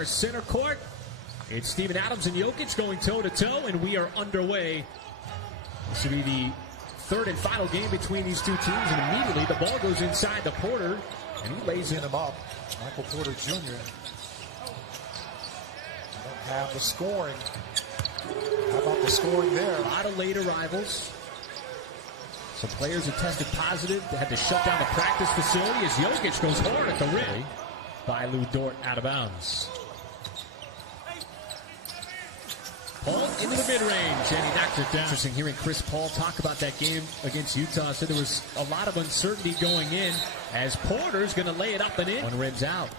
our center court. It's Steven Adams and Jokic going toe-to-toe, and we are underway. This will be the third and final game between these two teams, and immediately the ball goes inside to Porter, and he lays him up. Michael Porter Jr. don't have the scoring. How about the scoring there? A lot of late arrivals. Some players have tested positive. They had to shut down the practice facility as Jokic goes hard at the rim by Lou Dort out of bounds. Paul into the mid-range, and he knocked it down. Interesting hearing Chris Paul talk about that game against Utah. Said there was a lot of uncertainty going in as Porter's going to lay it up and in. One rims out.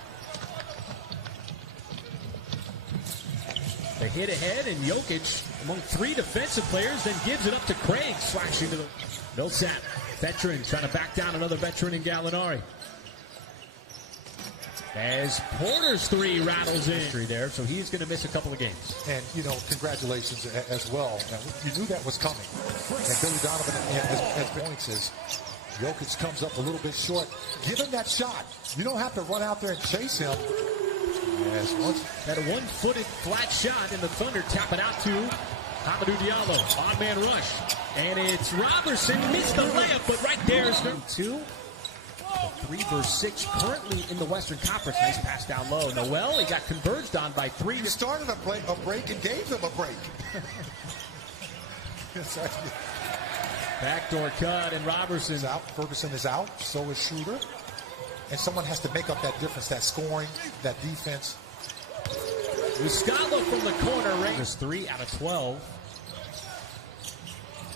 The hit ahead, and Jokic among three defensive players, then gives it up to Craig, slashing to the Millsap. Veteran trying to back down another veteran in Gallinari. As Porter's three rattles in there, so he's going to miss a couple of games. And, you know, congratulations as well. Now, you knew that was coming. And Billy Donovan has points as Jokic comes up a little bit short. Give him that shot. You don't have to run out there and chase him. As once had a one-footed flat shot, and the Thunder tap it out to Hamidou Diallo. Odd-man rush. And it's Robertson. Missed the layup, but right there is number two. 3 versus 6 currently in the Western Conference. Nice pass down low. Noel, he got converged on by 3. You started a break and gave them a break. Backdoor cut, and Robertson's out. Ferguson is out. So is Schroeder. And someone has to make up that difference, that scoring, that defense. Muscala from the corner. Rangers 3 out of 12.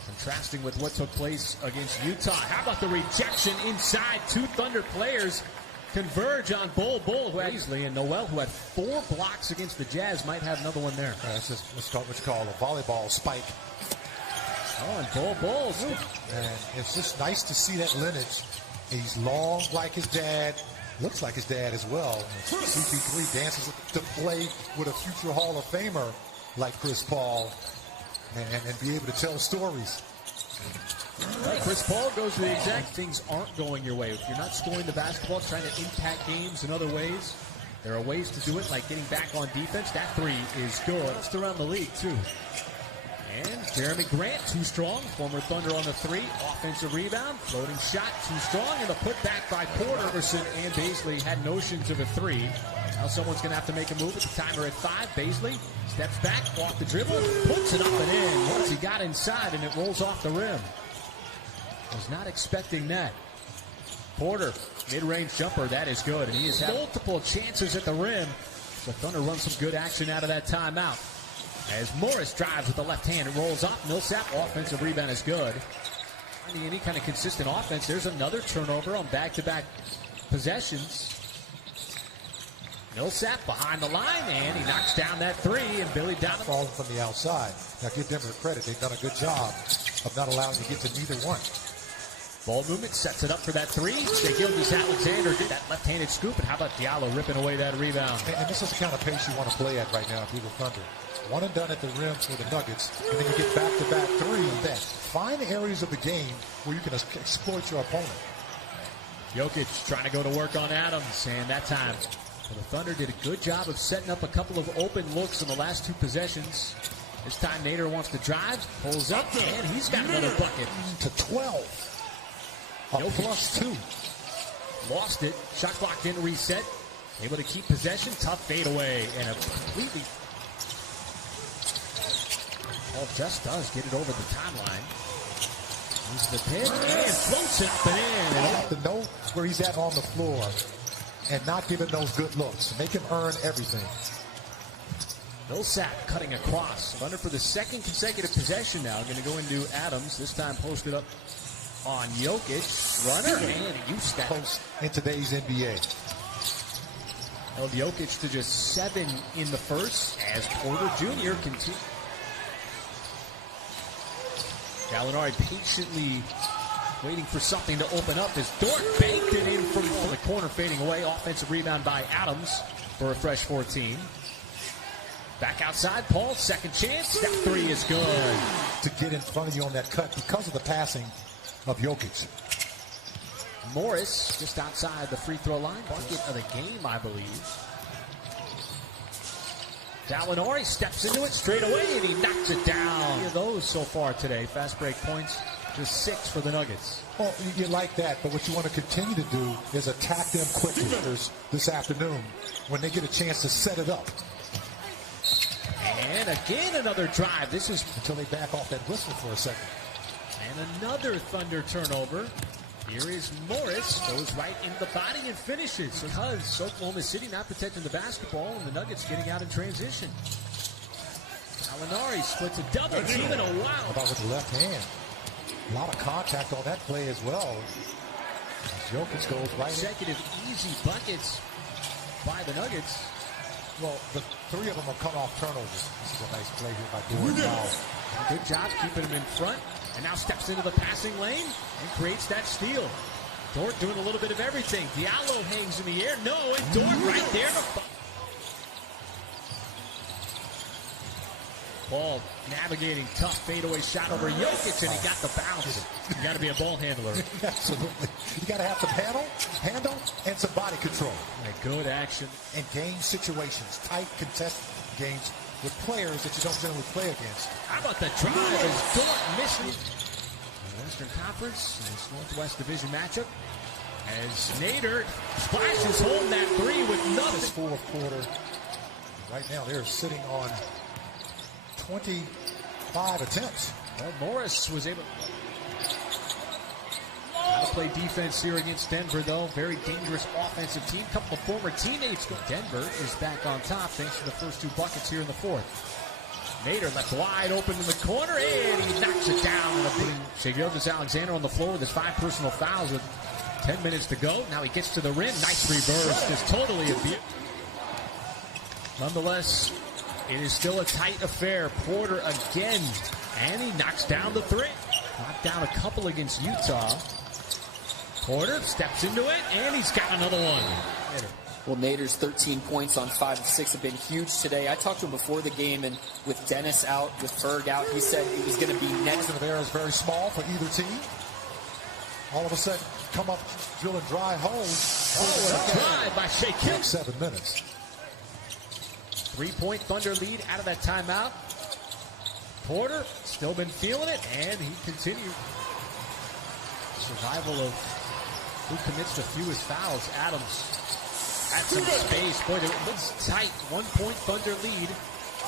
Contrasting with what took place against Utah. How about the rejection inside? Two Thunder players converge on Bol who had Weasley, and Noel, who had 4 blocks against the Jazz, might have another one there. That's just what's called a volleyball spike. Oh, and Bol. And it's just nice to see that lineage. He's long like his dad. Looks like his dad as well. CP3 dances to play with a future Hall of Famer like Chris Paul. And be able to tell stories. Right, Chris Paul goes to the exact things aren't going your way. If you're not scoring the basketball, trying to impact games in other ways, there are ways to do it, like getting back on defense. That 3 is good. It's around the league, too. And Jeremy Grant, too strong. Former Thunder on the 3. Offensive rebound. Floating shot, too strong. And the putback by Porter. Iverson and Bazley had notions of a 3. Now someone's going to have to make a move with the timer at 5. Bazley steps back, off the dribble, puts it up and in. Once he got inside, and it rolls off the rim. Was not expecting that. Porter, mid-range jumper, that is good. And he has had multiple chances at the rim. The Thunder run some good action out of that timeout. As Morris drives with the left hand, it rolls up. Millsap, offensive rebound is good. Finding any kind of consistent offense. There's another turnover on back-to-back possessions. Millsap behind the line, and he knocks down that 3, and Billy Donovan falling from the outside. Now give them the credit. They've done a good job of not allowing you to get to neither one. Ball movement sets it up for that 3. Gilgeous-Alexander did that left-handed scoop, and how about Diallo ripping away that rebound? And this is the kind of pace you want to play at right now if you're the Thunder. One and done at the rim for the Nuggets, and then you get back-to-back 3. Find areas of the game where you can exploit your opponent. Jokic trying to go to work on Adams, and that time the Thunder did a good job of setting up a couple of open looks in the last 2 possessions. This time Nader wants to drive, pulls up, and he's got another bucket. To 12. No +2. Lost it. Shot clock didn't reset. Able to keep possession. Tough fadeaway. And a completely... Paul just does get it over the timeline. He's the pin and floats it up and in. You have to know where he's at on the floor and not give him those good looks. Make him earn everything. Millsap cutting across. Thunder for the second consecutive possession now. Going to go into Adams. This time posted up on Jokic. Runner, and he used that. Post in today's NBA. Held Jokic to just 7 in the first as Porter Jr. continues. Gallinari patiently waiting for something to open up as Dort banked it in from the corner, fading away. Offensive rebound by Adams for a fresh 14. Back outside, Paul, second chance. That 3 is good. To get in front of you on that cut because of the passing of Jokic. Morris just outside the free throw line. Bucket of the game, I believe. Gallinari steps into it straight away, and he knocks it down. Those so far today, fast break points, just 6 for the Nuggets. Well, you like that, but what you want to continue to do is attack them quickly this afternoon when they get a chance to set it up. And again, another drive. This is until they back off that whistle for a second. And another Thunder turnover. Here is Morris, goes right in the body and finishes. Because Oklahoma City not protecting the basketball and the Nuggets getting out in transition. Gallinari splits a double team in a while. How about with the left hand? A lot of contact on that play as well. Jokic goes right in. Consecutive easy buckets by the Nuggets. Well, the 3 of them have come off turnovers. This is a nice play here by Dort. Good job keeping him in front. And now steps into the passing lane and creates that steal. Dort doing a little bit of everything. Diallo hangs in the air. No, and Dort right there. Paul navigating tough fadeaway shot over Jokic, and he got the bounce. You got to be a ball handler. Absolutely. You got to have some handle, and some body control. Good action. In game situations, tight contested games with players that you don't generally play against. How about the drive as Dort missing? The Western Conference, this Northwest Division matchup, as Nader splashes home that 3 with nothing. This fourth quarter, right now they're sitting on 25 attempts. Well, Morris was able to play defense here against Denver, though. Very dangerous offensive team. Couple of former teammates. Denver is back on top thanks to the first 2 buckets here in the fourth. Nader left wide open in the corner, and he knocks it down. Shai Gilgeous-Alexander on the floor with his 5 personal fouls with 10 minutes to go. Now he gets to the rim. Nice reverse. Just totally a beat. Nonetheless, it is still a tight affair. Porter again, and he knocks down the 3. Knocked down a couple against Utah. Porter steps into it, and he's got another one. Well, Nader's 13 points on 5 of 6 have been huge today. I talked to him before the game, and with Dennis out, with Ferg out, he said it was going to be next. The area is very small for either team. All of a sudden, come up, drill and dry holes. Oh, a drive by Shai Gilgeous. 7 minutes. 3-point Thunder lead out of that timeout. Porter still been feeling it, and he continued. Survival of who commits the fewest fouls. Adams at some space. Boy, it looks tight. 1-point Thunder lead.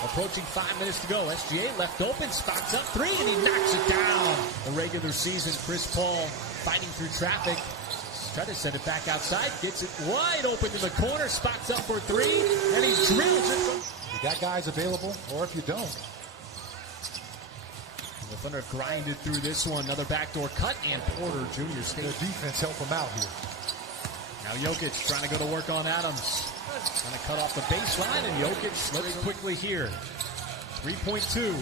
Approaching 5 minutes to go. SGA left open, spots up 3, and he knocks it down. The regular season, Chris Paul fighting through traffic. Try to send it back outside. Gets it wide open in the corner. Spots up for 3, and he drills it. You got guys available, or if you don't. The Thunder grinded through this one. Another backdoor cut, and Porter Jr. stayed. Their defense help them out here. Now Jokic trying to go to work on Adams. Trying to cut off the baseline, and Jokic slips quickly here. 3.2.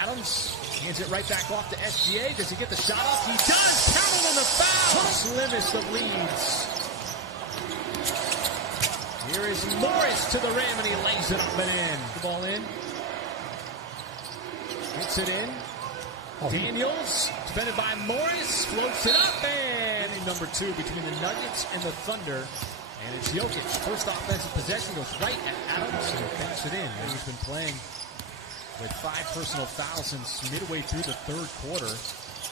Adams hands it right back off to SGA. Does he get the shot off? He does! Counted on the foul! Slimmest of leads. Here is Morris to the rim, and he lays it up and in. The ball in. Gets it in. Daniels, defended by Morris, floats it up, and number 2 between the Nuggets and the Thunder. And it's Jokic. First offensive possession goes right at Adams, and banks it in. And he's been playing with 5 personal fouls since midway through the 3rd quarter.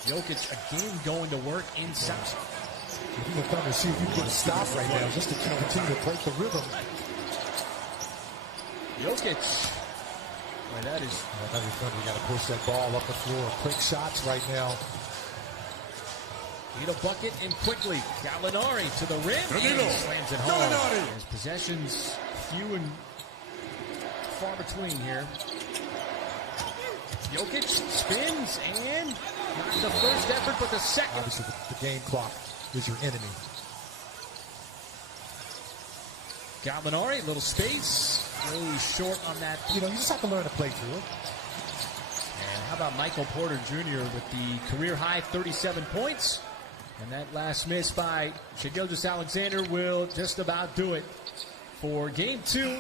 Jokic again going to work inside. If you the Thunder see if you can get a stop right now, just to continue to break the rhythm. Jokic. Boy, that is. Another Thunder, you got to push that ball up the floor. Quick shots right now. Need a bucket and quickly. Gallinari to the rim. And he slams it home. His possessions few and far between here. Jokic spins and not the first effort, but the second. Obviously, the game clock is your enemy. Gallinari, little space. Really short on that. You know, you just have to learn to play through it. And how about Michael Porter Jr. with the career-high 37 points? And that last miss by Shai Gilgeous-Alexander will just about do it for Game 2.